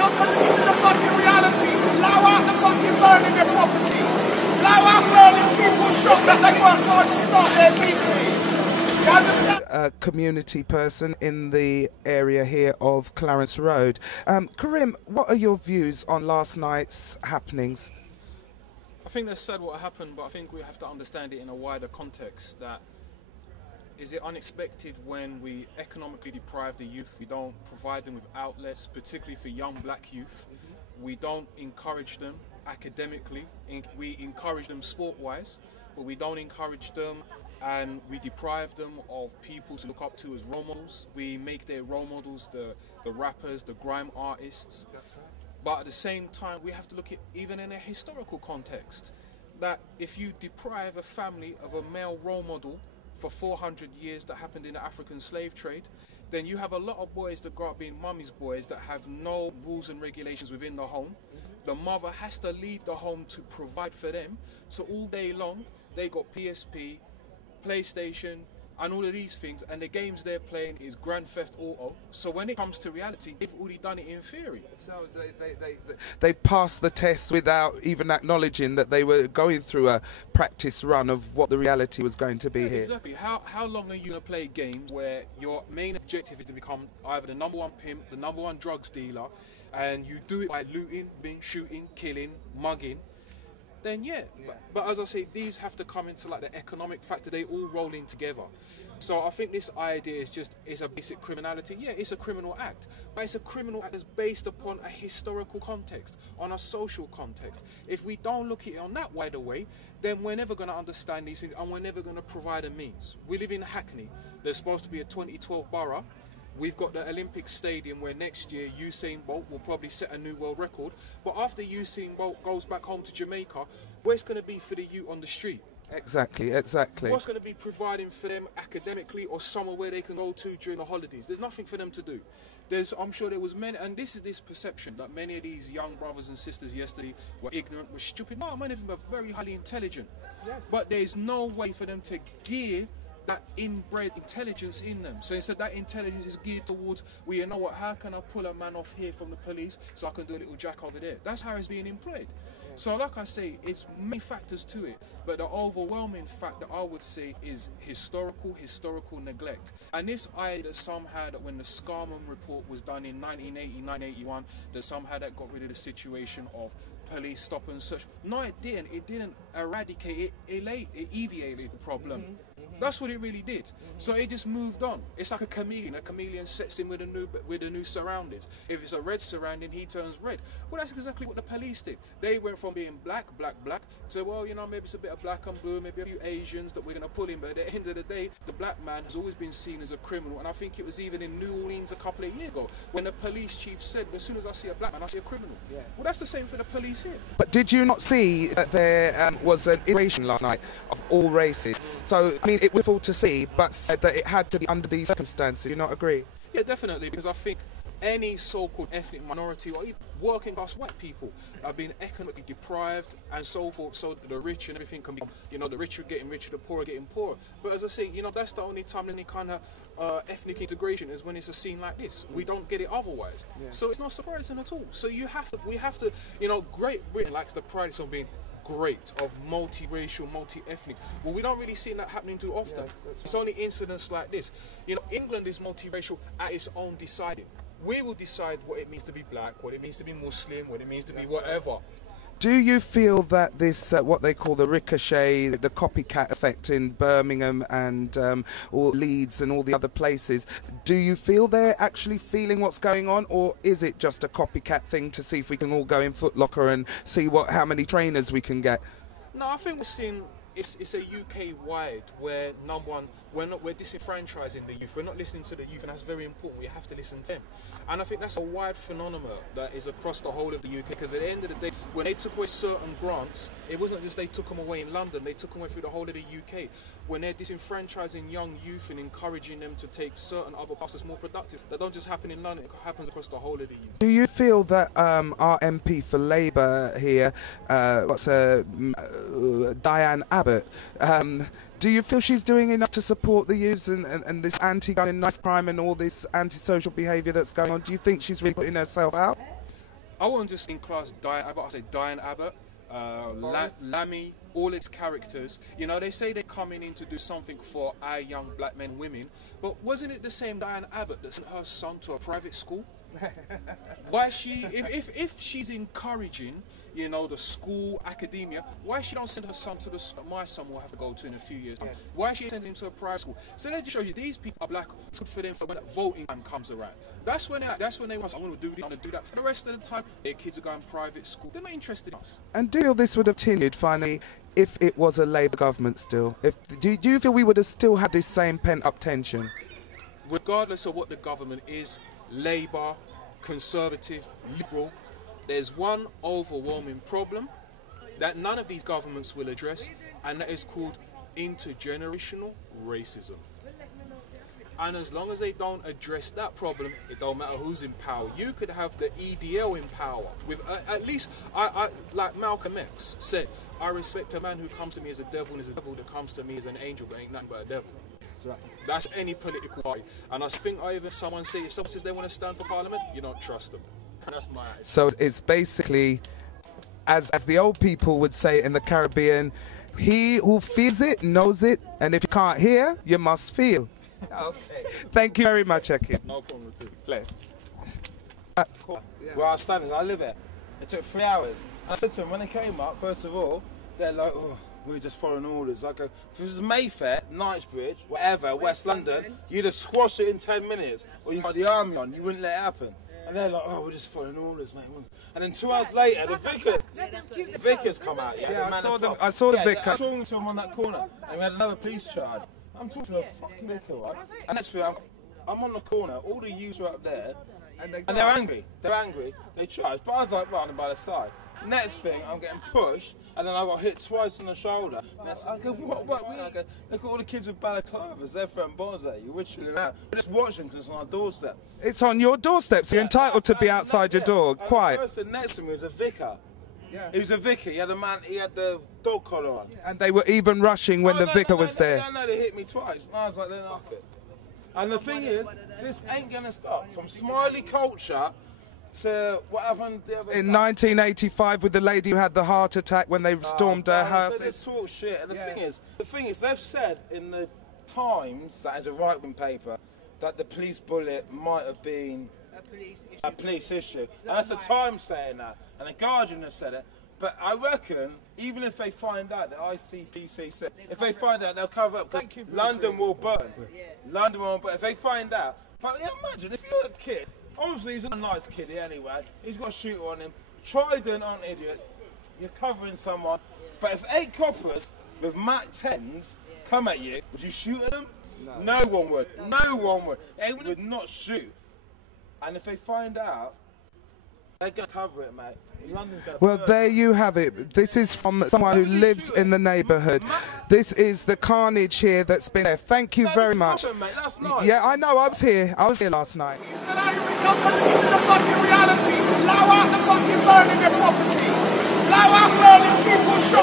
not going to listen to the fucking reality. Allow out the fucking burning their property. Allow out burning people's shop that they work hard to start their business. You understand? A community person in the area here of Clarence Road. Karim, what are your views on last night's happenings? I think that's sad what happened, but I think we have to understand it in a wider context. That is it unexpected when we economically deprive the youth, we don't provide them with outlets, particularly for young black youth. We don't encourage them academically, we encourage them sport-wise, but we don't encourage them and we deprive them of people to look up to as role models. We make their role models the rappers, the grime artists. That's right. But at the same time, we have to look at even in a historical context, that if you deprive a family of a male role model for 400 years that happened in the African slave trade, then you have a lot of boys that grow up being mummy's boys that have no rules and regulations within the home. The mother has to leave the home to provide for them. So all day long, they got PSP, PlayStation, and all of these things, and the games they're playing is Grand Theft Auto. So when it comes to reality, they've already done it in theory. So they passed the test without even acknowledging that they were going through a practice run of what the reality was going to be here. Exactly. How long are you going to play games where your main objective is to become either the #1 pimp, the #1 drugs dealer, and you do it by looting, shooting, killing, mugging? Then yeah. But as I say, these have to come into like the economic factor. They all roll in together. So I think this idea is a basic criminality. Yeah, it's a criminal act, but it's a criminal act that's based upon a historical context, on a social context. If we don't look at it on that wider way, then we're never going to understand these things, and we're never going to provide a means. We live in Hackney. There's supposed to be a 2012 borough. We've got the Olympic Stadium where next year Usain Bolt will probably set a new world record. But after Usain Bolt goes back home to Jamaica, where's going to be for the youth on the street? Exactly, exactly. What's going to be providing for them academically or somewhere where they can go to during the holidays? There's nothing for them to do. I'm sure there was many, and this is this perception that many of these young brothers and sisters yesterday were ignorant, were stupid. No, many of them are very highly intelligent. Yes. But there's no way for them to gear that inbred intelligence in them. So instead that intelligence is geared towards, well, you know what, how can I pull a man off here from the police so I can do a little jack over there? That's how it's being employed. Yeah. So like I say, it's many factors to it, but the overwhelming fact that I would say is historical neglect. And this idea that somehow that when the Scarman report was done in 1980, 81, that somehow that got rid of the situation of police stop and search. No, it didn't. It didn't eradicate it. It alleviated the problem. That's what it really did. So it just moved on. It's like a chameleon. A chameleon sets in with a new surroundings. If it's a red surrounding, he turns red. Well, that's exactly what the police did. They went from being black, to, well, you know, maybe it's a bit of black and blue, maybe a few Asians that we're going to pull in. But at the end of the day, the black man has always been seen as a criminal. And I think it was even in New Orleans a couple of years ago when the police chief said, as soon as I see a black man, I see a criminal. Yeah. Well, that's the same for the police here. But did you not see that there was an invasion last night of all races? So, I mean, it was awful to see, but said that it had to be under these circumstances. Do you not agree? Yeah, definitely, because I think any so-called ethnic minority or even working class white people have been economically deprived and so forth, so the rich and everything can be, you know, the rich are getting richer, the poor are getting poorer. But as I say, you know, that's the only time any kind of ethnic integration is when it's a scene like this. We don't get it otherwise. Yeah. So it's not surprising at all. So we have to, you know, Great Britain likes to pride itself on being great, of multiracial, multi-ethnic. Well, we don't really see that happening too often. Yes, it's only incidents like this. You know, England is multiracial at its own deciding. We will decide what it means to be black, what it means to be Muslim, what it means to be whatever. Do you feel that this, what they call the ricochet, the copycat effect in Birmingham and or Leeds and all the other places, do you feel they're actually feeling what's going on, or is it just a copycat thing to see if we can all go in Foot Locker and see how many trainers we can get? No, I think we're seeing it's a UK-wide where, number one, we're disenfranchising the youth. We're not listening to the youth, and that's very important. We have to listen to them. And I think that's a wide phenomenon that is across the whole of the UK, because at the end of the day, when they took away certain grants, it wasn't just they took them away in London, they took them away through the whole of the UK. When they're disenfranchising young youth and encouraging them to take certain other paths that's more productive, that don't just happen in London, it happens across the whole of the UK. Do you feel that our MP for Labour here, Diane Abbott, do you feel she's doing enough to support the youths and this anti-gun and knife crime and all this antisocial behaviour that's going on? Do you think she's really putting herself out? I wasn't just in class Diane Abbott, I say Diane Abbott, Lammy, all its characters. You know, they say they're coming in to do something for our young black men and women, but wasn't it the same Diane Abbott that sent her son to a private school? Why she, if she's encouraging, you know, the school, academia, why she don't send her son to the school my son will have to go to in a few years? Yes. Why she sending him to a private school? So that just shows you these people are black. It's good for them for when that voting time comes around. That's when they want, I want to do this, I want to do that. The rest of the time, their kids are going private school. They're not interested in us. And do you feel this would have continued finally if it was a Labour government still? Do you feel we would have still had this same pent-up tension? Regardless of what the government is, Labour, Conservative, Liberal, there's one overwhelming problem that none of these governments will address, and that is called intergenerational racism. And as long as they don't address that problem, it don't matter who's in power. You could have the EDL in power with at least, like Malcolm X said, I respect a man who comes to me as a devil and is a devil that comes to me as an angel but ain't nothing but a devil. That's right. That's any political party. And I think I even someone say, if someone says they want to stand for parliament, you don't trust them. And that's my attitude. So it's basically, as the old people would say in the Caribbean, he who feels it knows it, and if you can't hear, you must feel. Okay. Thank you very much, Hackne. No problem at all. Bless. Where I was standing, I live here. It took 3 hours. I said to them, when they came up, first of all, they're like, oh, we're just following orders. I go, if it was Mayfair, Knightsbridge, whatever, West London, you'd have squashed it in 10 minutes. Or you got the army on, you wouldn't let it happen. And they're like, oh, we're just following orders, mate. And then 2 hours later, the vicars come out. Yeah, I saw the vicar. I was talking to him on that corner, and we had another police charge. I'm talking to a fucking vicar, right? And next thing, I'm on the corner, all the youths are up there, and they're angry. They're angry. They charge. But I was like, running by the side. Next thing, I'm getting pushed, and then I got hit twice on the shoulder. And I go, what? I go, look at all the kids with balaclavas. They're throwing bombs at you. We're chilling out. We're just watching because it's on our doorstep. It's on your doorstep, so you're entitled to be outside your door. Quiet. The person next to me was a vicar. Yeah. He was a vicar. He had he had the dog collar on. And they were even rushing when the vicar was there. No, they hit me twice. And I was like, then off it. And the thing is, this ain't going to stop. From Smiley culture to what happened the other in 1985 with the lady who had the heart attack when they stormed her house. They talk shit. And the thing is, they've said in the Times, that is a right-wing paper, that the police bullet might have been a police issue. And that's the Times saying that. And the Guardian has said it. But I reckon, even if they find out, the ICPC said, if they find out, they'll cover up, because London will burn. London will burn. If they find out. But imagine, if you're a kid, obviously he's a nice kid anyway, he's got a shooter on him, Trident aren't idiots, you're covering someone. But if 8 coppers with Mac 10s come at you, would you shoot at them? No one would. No one would. They would not shoot. And if they find out, they're going to cover it, mate. Well, there you have it. This is from someone who lives in the neighbourhood. This is the carnage here that's been there. Thank you very much. Yeah, I know. I was here. I was here last night. It's the fucking reality. Allow out the fucking burning your property. Allow out burning people shot.